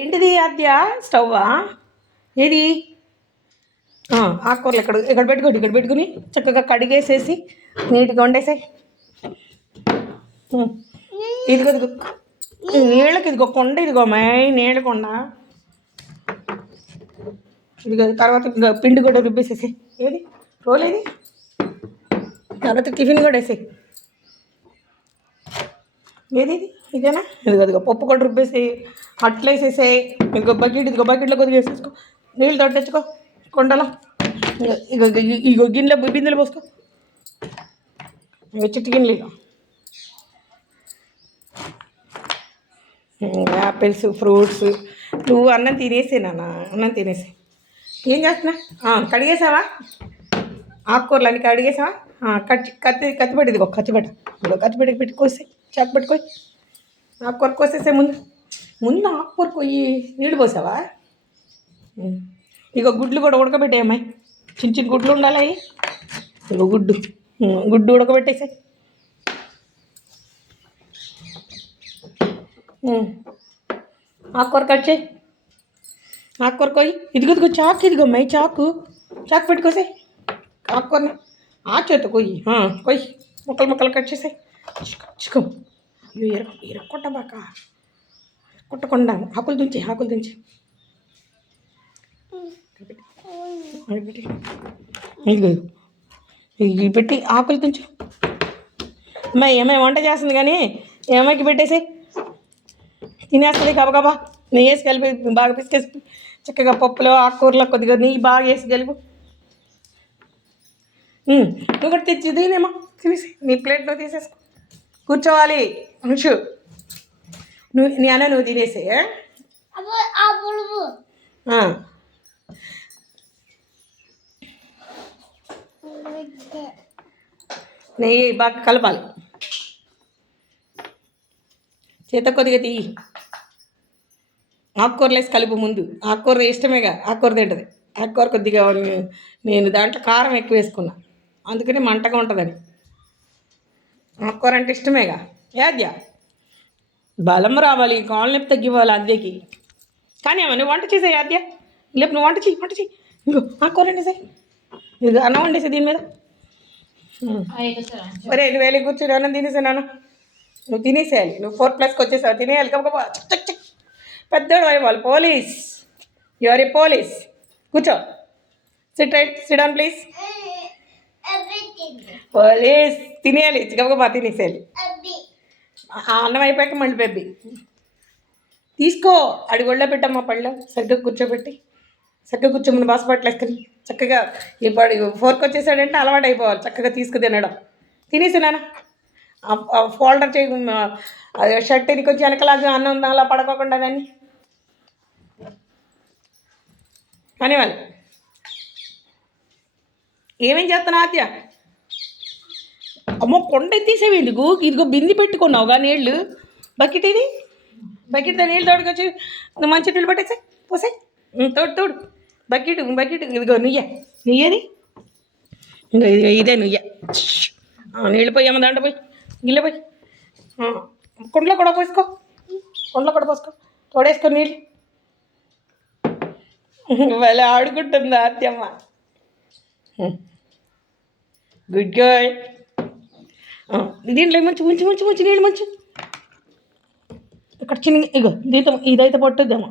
ఏంటిది ఆద్య స్టవ్వా ఏది ఆకుకూరలు ఇక్కడ పెట్టుకొని చక్కగా కడిగేసేసి నీట్గా వండేసాయి. ఇదిగో ఇదిగో నీళ్ళకి ఇదిగో కొండ ఇదిగో మై నీళ్ళ కొండ ఇదిగో. తర్వాత ఇదిగో పిండి కూడా రుబ్బేసేసి ఏది రోల్ ఏది. తర్వాత టిఫిన్ కూడా వేసాయి. ఏది ఇది ఇదేనా ఇదిగో ఇదిగో పప్పు కూడా రుబ్బేసి అట్లా వేసేసాయి. ఇదిగో బకెట్లో కొద్దిగా వేసేసుకో. నీళ్ళు తొట్టెచ్చుకో కొండలో. ఇగో ఇగో బిందెలు పోసుకో. ఇగో చిట్టి గిన్నెలు ఇగో. Apples fruits. నువ్వు అన్నం తినేసే నాన్న, అన్నం తినేసే. ఏం చేస్తున్నా కడిగేసావా? ఆకుకూరలు అన్ని కడిగేసావా? కత్తిపెట్టి ఇదిగో కత్తిపెట్టి పెట్టుకోసే. చాకు పెట్టుకోయి ఆకుకూర కోసేసే. ముందు ఆకుకూర కొయ్యి నీళ్ళు పోసావా? ఇగో గుడ్లు కూడా ఉడకబెట్టే అమ్మాయి. చిన్న చిన్న గుడ్లు ఉండాలి అవి. ఇగో గుడ్డు ఉడకబెట్టేసాయి. ఆకుకూర కట్ చేయి. ఆకుకూర కొయ్యి. ఇదిగో చాకు ఇదిగో అమ్మాయి చాకు పెట్టుకోసాయి. ఆకుకూరని ఆ చేత కొయ్యి ముక్కలు కట్ చేసాయి. చికో ఇరక్కొట్టబాక కొట్టకుండా ఆకులు తుంచి ఇదిగో ఇవి పెట్టి ఆకులు తుంచు. ఏమై వంట చేస్తుంది కానీ ఏమైకి పెట్టేసి తినేస్తుంది గబగబా. నెయ్యి వేసి కలిపి బాగా పిసికేసి చక్కగా పప్పులో ఆకుకూరలో కొద్దిగా నెయ్యి బాగా వేసి కలిపి నువ్వు కూడా తెచ్చి దీనేమో తినేసి నీ ప్లేట్లో తీసేసుకో. కూర్చోవాలి ఉంచు. నువ్వు తినేసే. నెయ్యి బాగా కలపాలి. చేత కొద్దిగా తీయి. ఆకుకూరలు వేసి కలుపు ముందు. ఆకుకూర ఇష్టమేగా, ఆకుకూర తింటుంది. ఆకుకూర కొద్దిగా నేను దాంట్లో కారం ఎక్కువ వేసుకున్నా, అందుకని మంటగా ఉంటుందని. ఆకుకూర అంటే ఇష్టమేగా. యాద్య బలం రావాలి, కాళ్ళ నొప్పి తగ్గివ్వాలి అద్దెకి. కానీ నువ్వు వంట చేసాయి యాద్య. లేపు నువ్వు వంట చెయ్యి. ఇంకో ఆకుకూర వండేసాయి. ఇది అన్నం వండేసి దీని మీద. ఒరే నువ్వు వెళ్ళి కూర్చొని అన్నం తినేసాను. నువ్వు తినేసేయాలి. నువ్వు 4+కి వచ్చేసావు. తినేయాలి కబా. చక్ పెద్దోడు అయిపోవాలి. Police, you are a police. కూర్చో. Sit down please. పోలీస్ తినేయాలి గబగబా తినేసేయాలి. అన్నం అయిపోయాక మళ్ళీ బెబ్బి తీసుకో. అడిగొళ్ళ పెట్టమ్మా పళ్ళలో సరిగ్గా కూర్చోమని బాసపట్లు వేసుకొని చక్కగా. ఇప్పుడు 4కి వచ్చేసాడంటే అలవాటు అయిపోవాలి చక్కగా తీసుకు తినడం. తినేసినానా ఫోల్డర్ చేయి. షర్ట్ ఎనికి వచ్చి వెనకలాగా అన్నం అలా పడుకోకుండా దాన్ని కానీ వాళ్ళు ఏమేం చేస్తున్నా ఆద్య. అమ్మో కొండ తీసేవి ఎందుకు? ఇదిగో బింది పెట్టుకున్నావుగా నీళ్ళు. బకెట్తో నీళ్ళు తోడుకొచ్చి మంచి నీళ్ళు పట్టేసాయి. పోసాయి తోడు బకెట్ ఇదిగో నుయ్యేది. ఇంకో ఇదే నుయ్య. నీళ్ళు పోయి అమ్మ దాంట్లో పోయి గిన్నె పోయి కుండలో కూడా పోసుకో. తోడేసుకో నీళ్ళు. వాళ్ళ ఆడుకుంటుంది ఆద్యమ్మ. Good girl. దీంట్లో ముంచి నీళ్ళు ఇక్కడ చిన్న ఇగో దీంతో ఇదైతే పట్టుద్దేమో.